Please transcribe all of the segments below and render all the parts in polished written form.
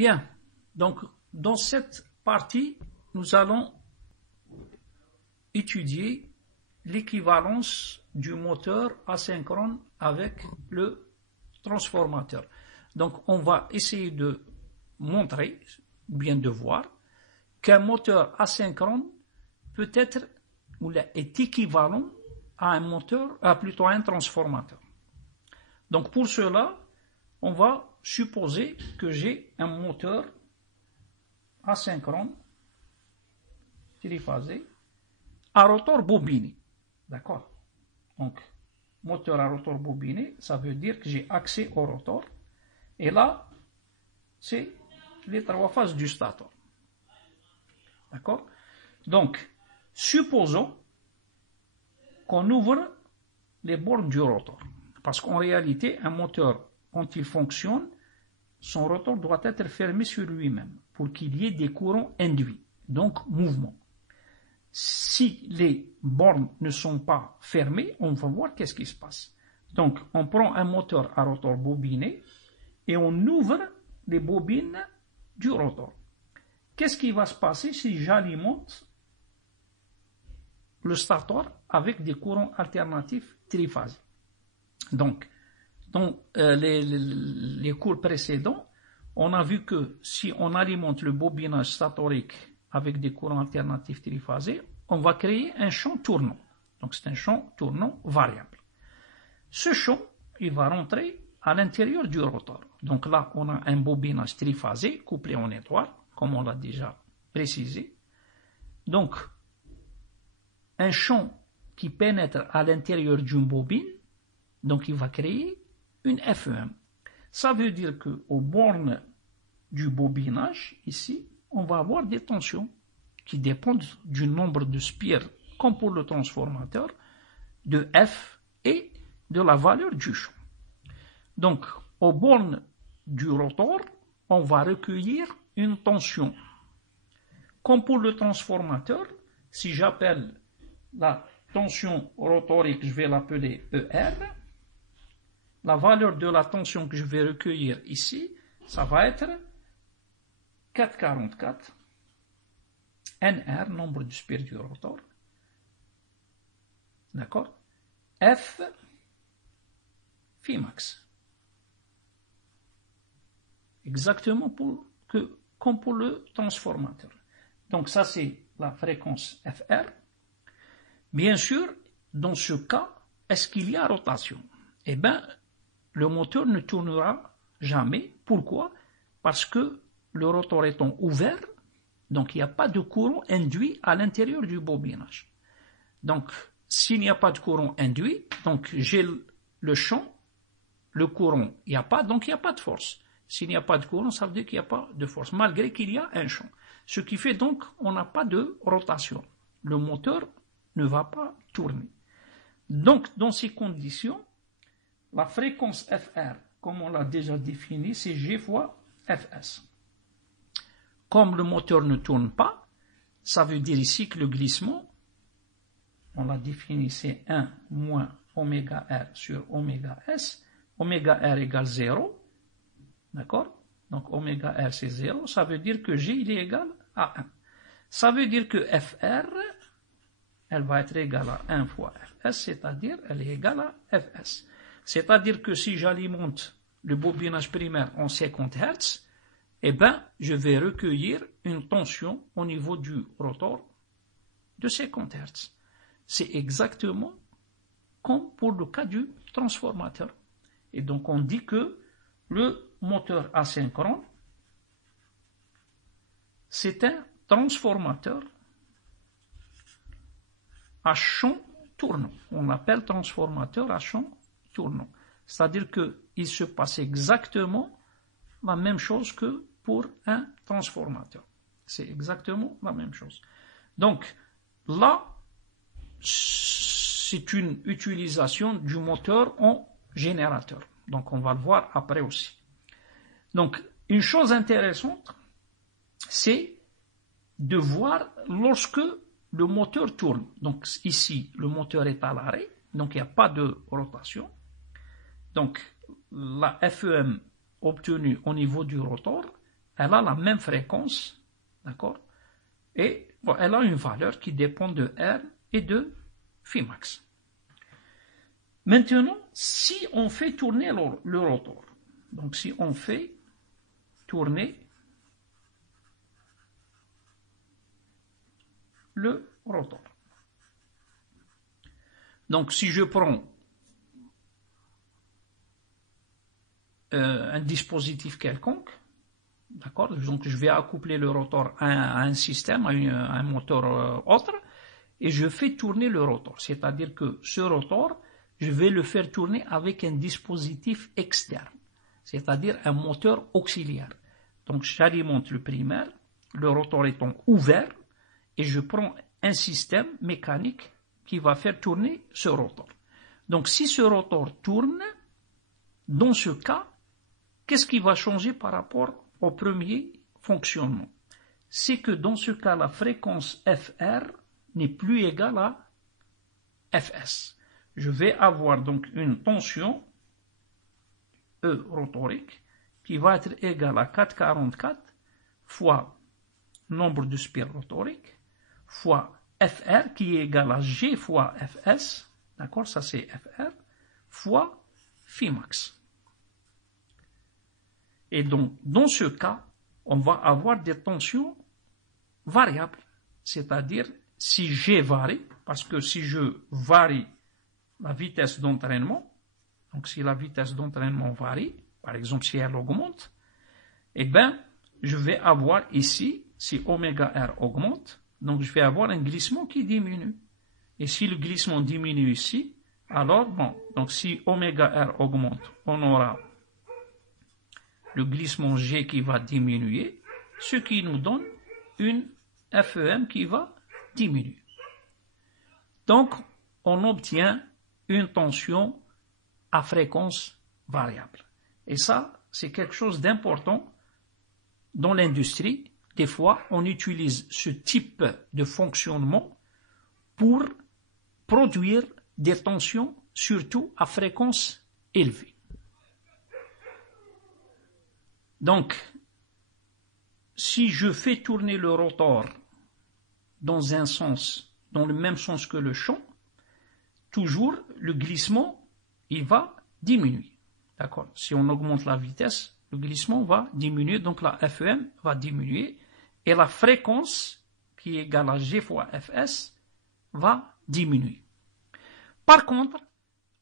Bien, donc dans cette partie, nous allons étudier l'équivalence du moteur asynchrone avec le transformateur. Donc on va essayer de montrer, ou bien de voir, qu'un moteur asynchrone peut être ou est équivalent à un moteur, plutôt à un transformateur. Donc pour cela, on va supposer que j'ai un moteur asynchrone triphasé à rotor bobiné. D'accord? Donc, moteur à rotor bobiné, ça veut dire que j'ai accès au rotor. Et là, c'est les trois phases du stator. D'accord? Donc, supposons qu'on ouvre les bornes du rotor. Parce qu'en réalité, un moteur, quand il fonctionne, son rotor doit être fermé sur lui-même pour qu'il y ait des courants induits, donc mouvement. Si les bornes ne sont pas fermées, on va voir qu'est-ce qui se passe. Donc, on prend un moteur à rotor bobiné et on ouvre les bobines du rotor. Qu'est-ce qui va se passer si j'alimente le stator avec des courants alternatifs triphasés? Donc, dans les cours précédents, on a vu que si on alimente le bobinage statorique avec des courants alternatifs triphasés, on va créer un champ tournant. Donc c'est un champ tournant variable. Ce champ, il va rentrer à l'intérieur du rotor. Donc là, on a un bobinage triphasé couplé en étoile, comme on l'a déjà précisé. Donc, un champ qui pénètre à l'intérieur d'une bobine, donc il va créer une FEM. Ça veut dire qu'aux bornes du bobinage, ici, on va avoir des tensions qui dépendent du nombre de spires, comme pour le transformateur, de F et de la valeur du champ. Donc, aux bornes du rotor, on va recueillir une tension. Comme pour le transformateur, si j'appelle la tension rotorique, je vais l'appeler ER. La valeur de la tension que je vais recueillir ici, ça va être 444 NR, nombre de spires du rotor. D'accord? F phi max. Exactement comme pour le transformateur. Donc ça c'est la fréquence FR. Bien sûr, dans ce cas, est-ce qu'il y a rotation? Eh bien, le moteur ne tournera jamais. Pourquoi? Parce que le rotor étant ouvert, donc il n'y a pas de courant induit à l'intérieur du bobinage. Donc, s'il n'y a pas de courant induit, donc j'ai le champ, le courant, il n'y a pas, donc il n'y a pas de force. S'il n'y a pas de courant, ça veut dire qu'il n'y a pas de force, malgré qu'il y a un champ. Ce qui fait donc, on n'a pas de rotation. Le moteur ne va pas tourner. Donc, dans ces conditions, la fréquence FR, comme on l'a déjà défini, c'est G fois Fs. Comme le moteur ne tourne pas, ça veut dire ici que le glissement, on l'a défini, c'est 1 moins oméga R sur oméga S. Oméga R égale 0. D'accord? Donc oméga R c'est 0. Ça veut dire que G il est égal à 1. Ça veut dire que FR, elle va être égale à 1 fois Fs, c'est-à-dire elle est égale à Fs. C'est-à-dire que si j'alimente le bobinage primaire en 50 Hz, eh bien, je vais recueillir une tension au niveau du rotor de 50 Hz. C'est exactement comme pour le cas du transformateur. Et donc, on dit que le moteur asynchrone, c'est un transformateur à champ tournant. On l'appelle transformateur à champ tournant. C'est-à-dire qu'il se passe exactement la même chose que pour un transformateur. C'est exactement la même chose. Donc, là, c'est une utilisation du moteur en générateur. Donc, on va le voir après aussi. Donc, une chose intéressante, c'est de voir lorsque le moteur tourne. Donc, ici, le moteur est à l'arrêt, donc il n'y a pas de rotation. Donc, la FEM obtenue au niveau du rotor, elle a la même fréquence, d'accord? Et bon, elle a une valeur qui dépend de R et de phi max. Maintenant, si on fait tourner le rotor, donc si on fait tourner le rotor. Donc si je prends un dispositif quelconque, d'accord, donc je vais accoupler le rotor à un système, à un moteur autre, et je fais tourner le rotor. C'est-à-dire que ce rotor, je vais le faire tourner avec un dispositif externe, c'est-à-dire un moteur auxiliaire. Donc j'alimente le primaire, le rotor étant ouvert, et je prends un système mécanique qui va faire tourner ce rotor. Donc si ce rotor tourne, dans ce cas, qu'est-ce qui va changer par rapport au premier fonctionnement? C'est que dans ce cas, la fréquence FR n'est plus égale à Fs. Je vais avoir donc une tension E rotorique qui va être égale à 444 fois nombre de spires rotoriques fois Fr qui est égal à G fois Fs, d'accord, ça c'est Fr, fois phi max. Et donc, dans ce cas, on va avoir des tensions variables. C'est-à-dire, si G varie, parce que si je varie la vitesse d'entraînement, donc si la vitesse d'entraînement varie, par exemple si elle augmente, eh bien, je vais avoir ici, si oméga R augmente, donc je vais avoir un glissement qui diminue. Et si le glissement diminue ici, alors bon, donc si oméga R augmente, on aura le glissement G qui va diminuer, ce qui nous donne une FEM qui va diminuer. Donc, on obtient une tension à fréquence variable. Et ça, c'est quelque chose d'important dans l'industrie. Des fois, on utilise ce type de fonctionnement pour produire des tensions, surtout à fréquence élevée. Donc, si je fais tourner le rotor dans un sens, dans le même sens que le champ, toujours le glissement, il va diminuer. D'accord? Si on augmente la vitesse, le glissement va diminuer, donc la FEM va diminuer, et la fréquence, qui est égale à G fois Fs, va diminuer. Par contre,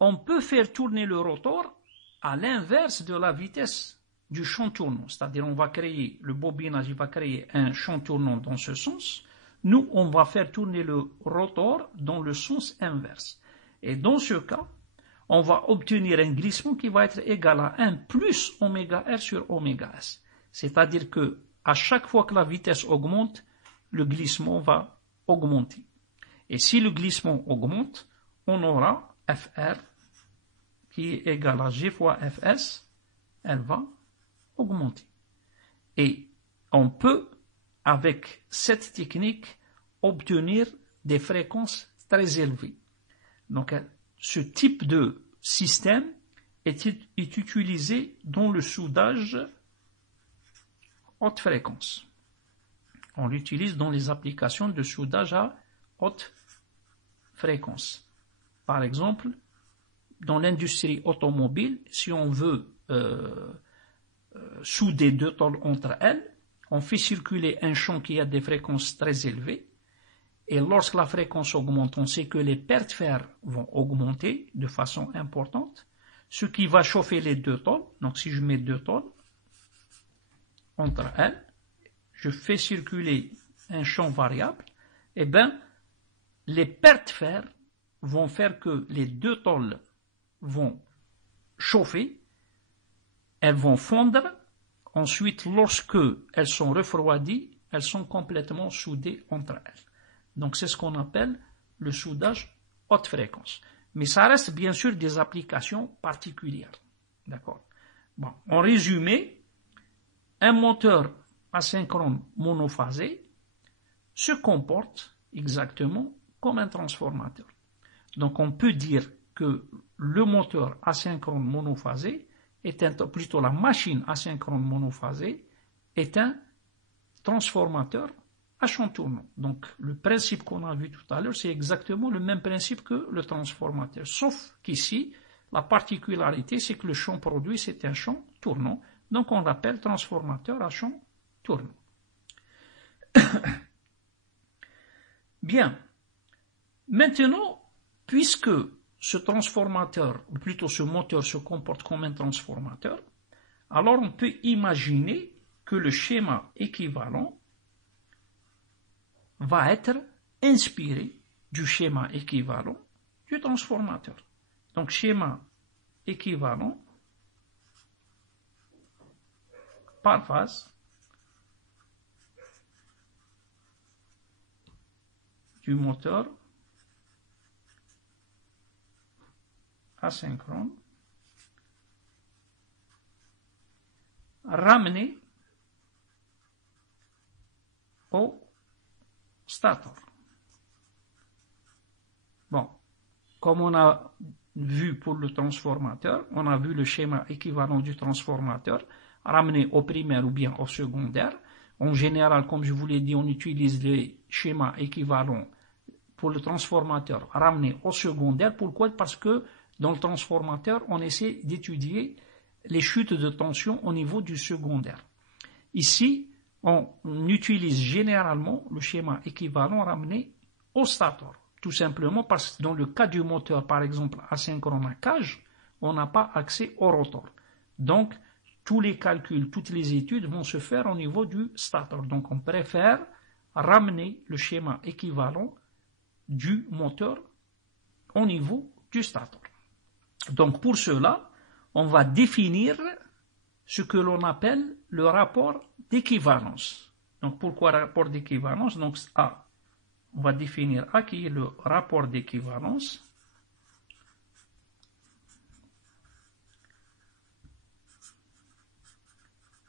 on peut faire tourner le rotor à l'inverse de la vitesse du champ tournant. C'est-à-dire, on va créer, le bobinage, il va créer un champ tournant dans ce sens. Nous, on va faire tourner le rotor dans le sens inverse. Et dans ce cas, on va obtenir un glissement qui va être égal à 1 plus oméga R sur oméga S. C'est-à-dire que à chaque fois que la vitesse augmente, le glissement va augmenter. Et si le glissement augmente, on aura FR qui est égal à G fois Fs, elle va augmenter. Et on peut, avec cette technique, obtenir des fréquences très élevées. Donc, ce type de système est utilisé dans le soudage haute fréquence. On l'utilise dans les applications de soudage à haute fréquence. Par exemple, dans l'industrie automobile, si on veut souder deux tôles entre elles, on fait circuler un champ qui a des fréquences très élevées. Et lorsque la fréquence augmente, on sait que les pertes fer vont augmenter de façon importante, ce qui va chauffer les deux tôles. Donc si je mets deux tôles entre elles, je fais circuler un champ variable, et bien les pertes fer vont faire que les deux tôles vont chauffer, elles vont fondre, ensuite lorsque elles sont refroidies, elles sont complètement soudées entre elles. Donc c'est ce qu'on appelle le soudage haute fréquence. Mais ça reste bien sûr des applications particulières. D'accord? Bon, en résumé, un moteur asynchrone monophasé se comporte exactement comme un transformateur. Donc on peut dire que le moteur asynchrone monophasé est plutôt la machine asynchrone monophasée est un transformateur à champ tournant. Donc, le principe qu'on a vu tout à l'heure, c'est exactement le même principe que le transformateur. Sauf qu'ici, la particularité, c'est que le champ produit, c'est un champ tournant. Donc, on l'appelle transformateur à champ tournant. Bien. Maintenant, puisque ce transformateur, ou plutôt ce moteur se comporte comme un transformateur, alors on peut imaginer que le schéma équivalent va être inspiré du schéma équivalent du transformateur. Donc, schéma équivalent par phase du moteur asynchrone ramené au stator. Bon, comme on a vu pour le transformateur, on a vu le schéma équivalent du transformateur ramené au primaire ou bien au secondaire. En général, comme je vous l'ai dit, on utilise les schémas équivalents pour le transformateur ramené au secondaire. Pourquoi? Parce que dans le transformateur, on essaie d'étudier les chutes de tension au niveau du secondaire. Ici, on utilise généralement le schéma équivalent ramené au stator. Tout simplement parce que dans le cas du moteur, par exemple, asynchrone à cage, on n'a pas accès au rotor. Donc, tous les calculs, toutes les études vont se faire au niveau du stator. Donc, on préfère ramener le schéma équivalent du moteur au niveau du stator. Donc, pour cela, on va définir ce que l'on appelle le rapport d'équivalence. Donc, pourquoi rapport d'équivalence? Donc, A. On va définir A qui est le rapport d'équivalence.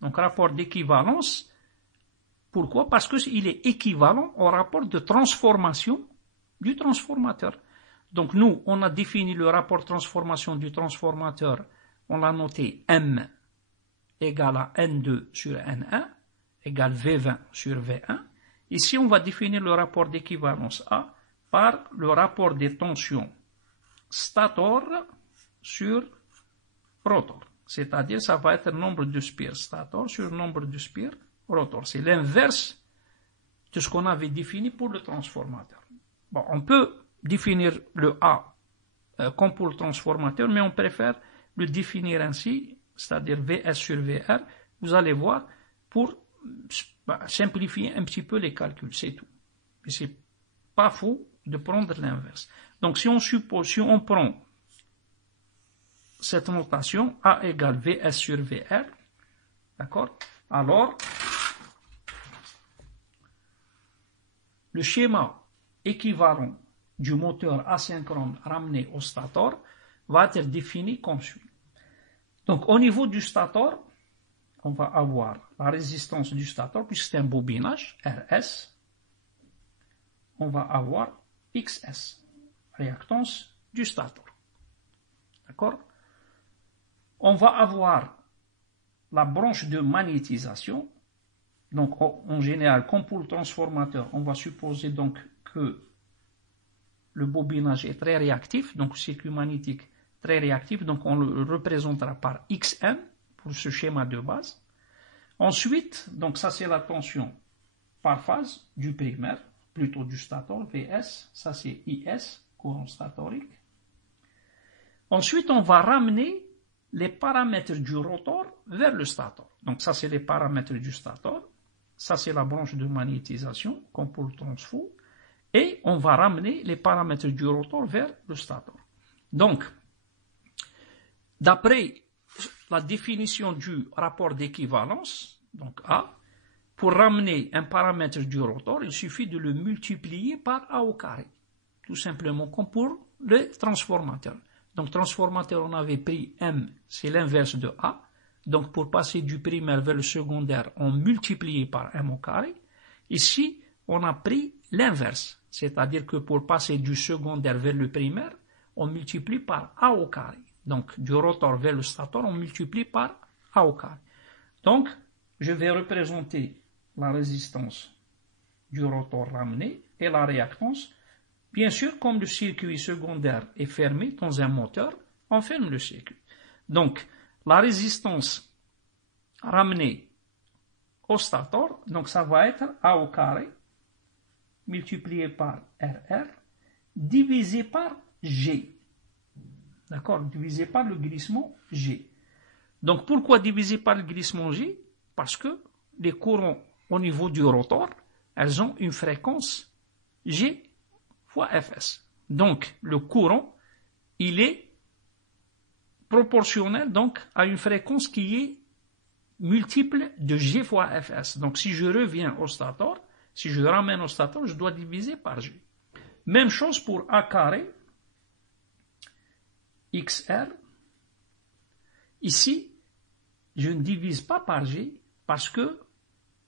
Donc, rapport d'équivalence, pourquoi? Parce qu'il est équivalent au rapport de transformation du transformateur. Donc, nous, on a défini le rapport de transformation du transformateur, on l'a noté M égale à N2 sur N1, égale V20 sur V1. Ici, on va définir le rapport d'équivalence A par le rapport des tensions stator sur rotor. C'est-à-dire, ça va être nombre de spires stator sur nombre de spires rotor. C'est l'inverse de ce qu'on avait défini pour le transformateur. Bon, on peut définir le A comme pour le transformateur, mais on préfère le définir ainsi, c'est-à-dire VS sur VR. Vous allez voir, pour simplifier un petit peu les calculs, c'est tout. Mais c'est pas faux de prendre l'inverse. Donc, si on prend cette notation, A égale VS sur VR, d'accord? Alors, le schéma équivalent du moteur asynchrone ramené au stator va être défini comme suit. Donc, au niveau du stator, on va avoir la résistance du stator, puisque c'est un bobinage, RS. On va avoir XS, réactance du stator. D'accord? On va avoir la branche de magnétisation. Donc, en général, comme pour le transformateur, on va supposer donc que le bobinage est très réactif, donc le circuit magnétique très réactif, donc on le représentera par Xm pour ce schéma de base. Ensuite, donc ça c'est la tension par phase du primaire, plutôt du stator, Vs, ça c'est Is, courant statorique. Ensuite, on va ramener les paramètres du rotor vers le stator. Donc ça c'est les paramètres du stator, ça c'est la branche de magnétisation, comme pour le transfo, et on va ramener les paramètres du rotor vers le stator. Donc, d'après la définition du rapport d'équivalence, donc A, pour ramener un paramètre du rotor, il suffit de le multiplier par A au carré. Tout simplement comme pour le transformateur. Donc, transformateur, on avait pris M, c'est l'inverse de A. Donc, pour passer du primaire vers le secondaire, on multiplie par M au carré. Ici, on a pris l'inverse. C'est-à-dire que pour passer du secondaire vers le primaire, on multiplie par A au carré. Donc, du rotor vers le stator, on multiplie par A au carré. Donc, je vais représenter la résistance du rotor ramené et la réactance. Bien sûr, comme le circuit secondaire est fermé dans un moteur, on ferme le circuit. Donc, la résistance ramenée au stator, donc ça va être A au carré, multiplié par RR, divisé par G. D'accord? Divisé par le glissement G. Donc, pourquoi divisé par le glissement G? Parce que les courants au niveau du rotor, elles ont une fréquence G fois Fs. Donc, le courant, il est proportionnel donc à une fréquence qui est multiple de G fois Fs. Donc, si je reviens au stator, si je ramène au stator, je dois diviser par G. Même chose pour A carré, XR. Ici, je ne divise pas par G parce que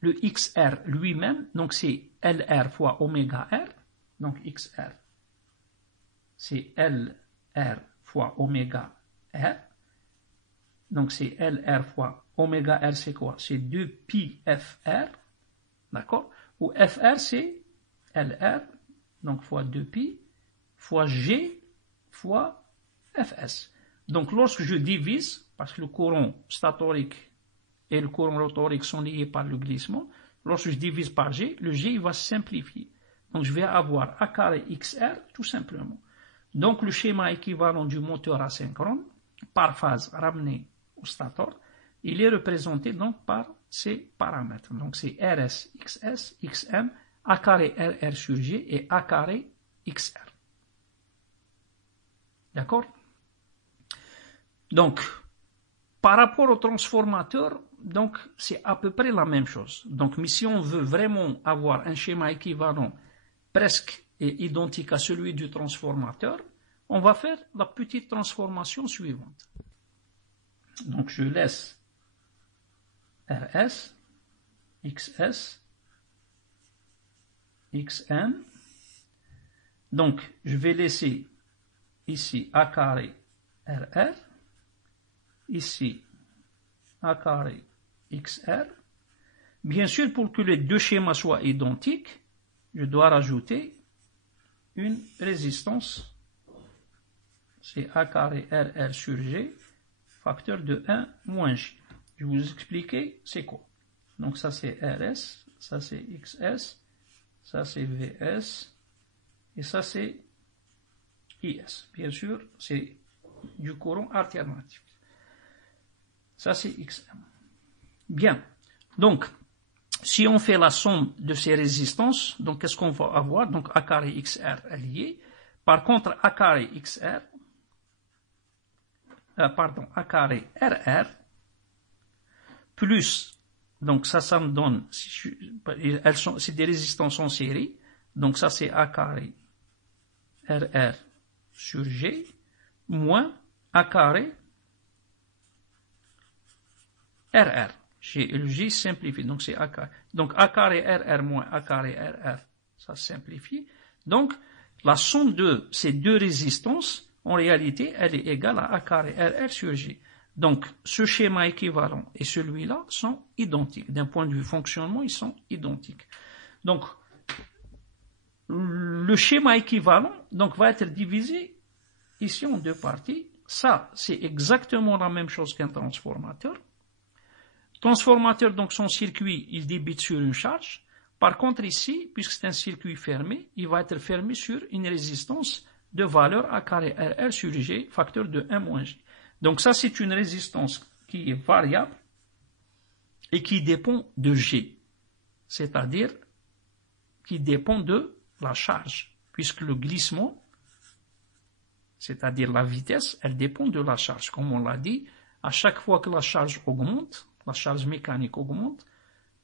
le XR lui-même, donc c'est LR fois oméga R, donc XR, c'est LR fois oméga R, donc c'est LR fois oméga R, c'est quoi? C'est 2 pi FR, d'accord? Ou FR, c'est LR, donc fois 2 pi, fois G, fois Fs. Donc lorsque je divise, parce que le courant statorique et le courant rotorique sont liés par le glissement, lorsque je divise par G, le G il va se simplifier. Donc je vais avoir A carré XR tout simplement. Donc le schéma équivalent du moteur asynchrone, par phase ramené au stator, il est représenté donc par ces paramètres. Donc c'est RS, XS, XM, A carré RR sur G et A carré XR. D'accord? Donc, par rapport au transformateur, donc c'est à peu près la même chose. Donc, mais si on veut vraiment avoir un schéma équivalent presque et identique à celui du transformateur, on va faire la petite transformation suivante. Donc, je laisse RS, XS, XN. Donc, je vais laisser ici A carré RR, ici A carré XR. Bien sûr, pour que les deux schémas soient identiques, je dois rajouter une résistance. C'est A carré RR sur G, facteur de 1 moins G. Je vais vous expliquer c'est quoi. Donc ça c'est RS, ça c'est XS, ça c'est VS, et ça c'est IS. Bien sûr, c'est du courant alternatif. Ça c'est XM. Bien. Donc, si on fait la somme de ces résistances, donc qu'est-ce qu'on va avoir? Donc A carré XR est lié. Par contre, A carré XR, A carré RR, plus, donc ça me donne, c'est des résistances en série, donc ça c'est A carré RR sur G, moins A carré RR. Le G simplifie, donc c'est A carré. Donc A carré RR moins A carré RR, ça simplifie. Donc, la somme de ces deux résistances, en réalité, elle est égale à A carré RR sur G. Donc, ce schéma équivalent et celui-là sont identiques. D'un point de vue fonctionnement, ils sont identiques. Donc, le schéma équivalent donc, va être divisé ici en deux parties. Ça, c'est exactement la même chose qu'un transformateur. Transformateur, donc son circuit, il débite sur une charge. Par contre, ici, puisque c'est un circuit fermé, il va être fermé sur une résistance de valeur A carré RR sur G, facteur de 1 moins G. Donc ça, c'est une résistance qui est variable et qui dépend de G, c'est-à-dire qui dépend de la charge, puisque le glissement, c'est-à-dire la vitesse, elle dépend de la charge. Comme on l'a dit, à chaque fois que la charge augmente, la charge mécanique augmente,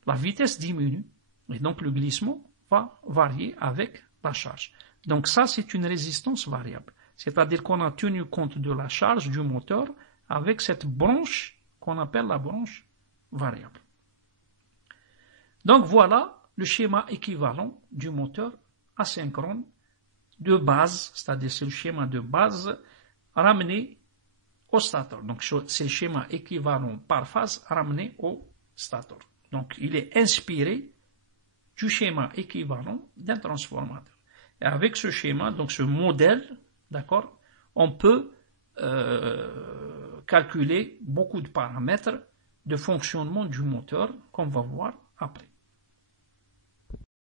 la vitesse diminue, et donc le glissement va varier avec la charge. Donc ça, c'est une résistance variable. C'est-à-dire qu'on a tenu compte de la charge du moteur avec cette branche qu'on appelle la branche variable. Donc voilà le schéma équivalent du moteur asynchrone de base, c'est-à-dire c'est le schéma de base ramené au stator. Donc c'est le schéma équivalent par phase ramené au stator. Donc, il est inspiré du schéma équivalent d'un transformateur. Et avec ce schéma, donc ce modèle, d'accord, on peut calculer beaucoup de paramètres de fonctionnement du moteur, qu'on va voir après.